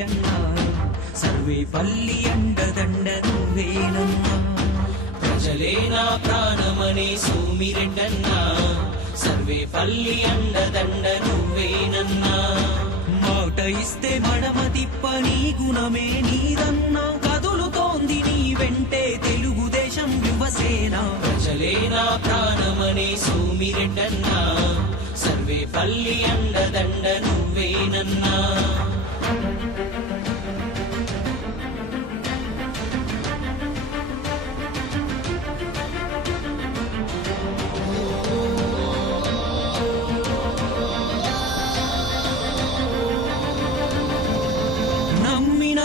సోమిరెడ్డన్నా సర్వేపల్లి అండదండ నువ్వేనన్నా ప్రజలే నా ప్రాణమనే సోమిరెడ్డన్నా సర్వేపల్లి అండదండ నువ్వేనన్నా మాట ఇస్తే మడమ తిప్పని గుణమే నీదన్నా కదులుతోంది నీ వెంటే తెలుగుదేశం యువసేన ప్రజలే నా ప్రాణమనే సోమిరెడ్డన్నా సర్వేపల్లి అండదండ నువ్వేనన్నా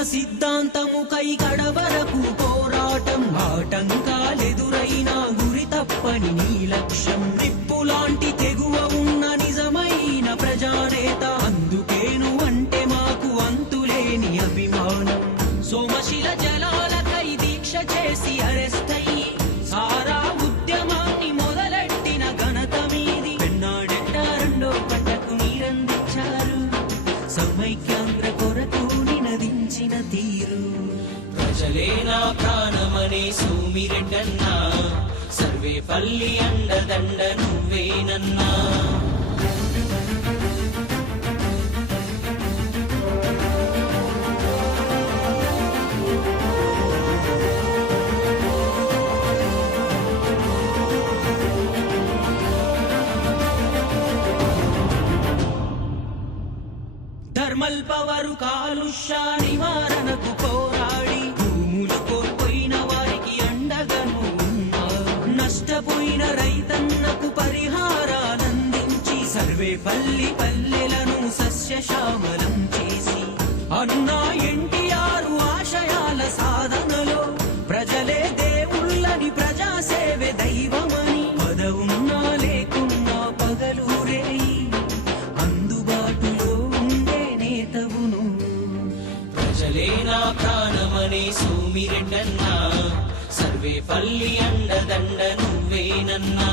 సిద్ధాంతము కై కడవరకు పోరాటం ఆటంకాలెదురైనా గురి తప్పని నీ లక్ష్యం నిప్పులాంటి తెగువ ఉన్న నిజమైన ప్రజానేత అందుకేను అంటే మాకు అంతులేని అభిమానం సోమశిల జలాలకై దీక్ష చేసి అరెస్ట్ అయ్యి సారా ఉద్యమాన్ని మొదలెట్టిన ఘనత మీది పెన్నాడెట్ట రెండో పట్టకు నీరందించారు సమైక్యాంధ్ర కొరకు నినదించిన తీరు ప్రజలే నా ప్రాణమనే సోమిరెడ్డన్నా సర్వేపల్లి అండదండ నువ్వేనన్నా థర్మల్ పవర్ కాలుష్య నివారణకు పోరాడి భూములు కోల్పోయిన వారికి అండగను నష్టపోయిన రైతన్నకు పరిహారాలందించి సర్వేపల్లి పల్లెలను సస్యశ్యామలం చేసి అన్నా ఎన్టీఆర్ ఆశయాల సాధనలో ప్రజలే దేవుళ్ళని ప్రజాసేవే దైవమని పదవున్నా లేకున్నా పగలు రేయి ప్రజలే నా ప్రాణమనే సోమిరెడ్డన్నా సర్వేపల్లి అండదండ నువ్వేనన్నా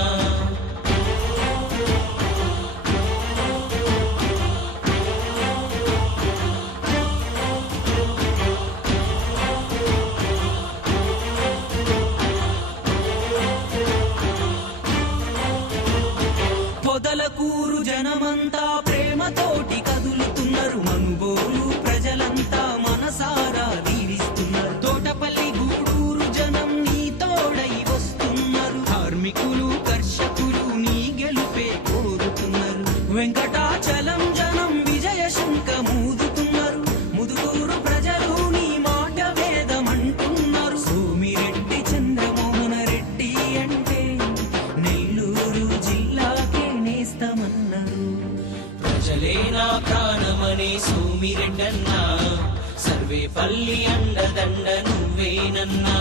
పొదలకూరు జనమంతా ప్రేమతోటి కదులుతున్నారు మనుబోలు ప్రజలంతా మనసారా దీవిస్తున్నారు తోటపల్లి గూడూరు జనం నీ తోడై వస్తున్నారు కార్మికులు కర్షకులు నీ గెలుపే కోరుతున్నారు వెంకటాచలం జనం విజయ శంఖమూదుతున్నారు ముదుగూరు ప్రజలు నీ మాట వేదమంటున్నారు సోమిరెడ్డి చంద్రమోహన రెడ్డి అంటే నెల్లూరు జిల్లాకే నేస్తమన్నారు ప్రజలే నా ప్రాణమనే సోమిరెడ్డన్నా సర్వేపల్లి అండదండ నువ్వేనన్నా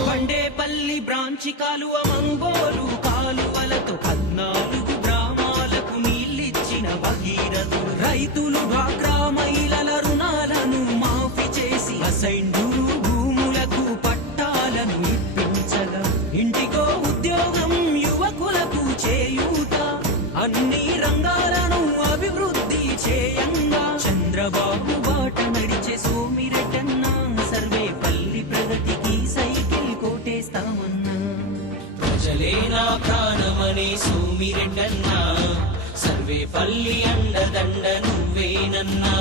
బండేపల్లి బ్రాంచి కాలువ మంగోలు కాలువలతో 14 గ్రామాలకు నీళ్ళిచ్చిన భగీరథుడు రైతులు డ్వాక్రా మహిళల రుణాలను మాఫీ చేసి అసైన్డ్ భూములకు పట్టాలను ఇప్పించగా ఇంటికో ఉద్యోగం యువకులకు చేయూత అన్ని రంగాలను అభివృద్ధి చేయంగా చంద్రబాబు బాట నడిచే సోమిరెడ్డన్నా సర్వేపల్లి ప్రగతికి సైకిల్ కోటేస్తామన్నా ప్రజలే నా ప్రాణమనే సోమిరెడ్డన్నా సర్వేపల్లి అండదండ నువ్వేనన్నా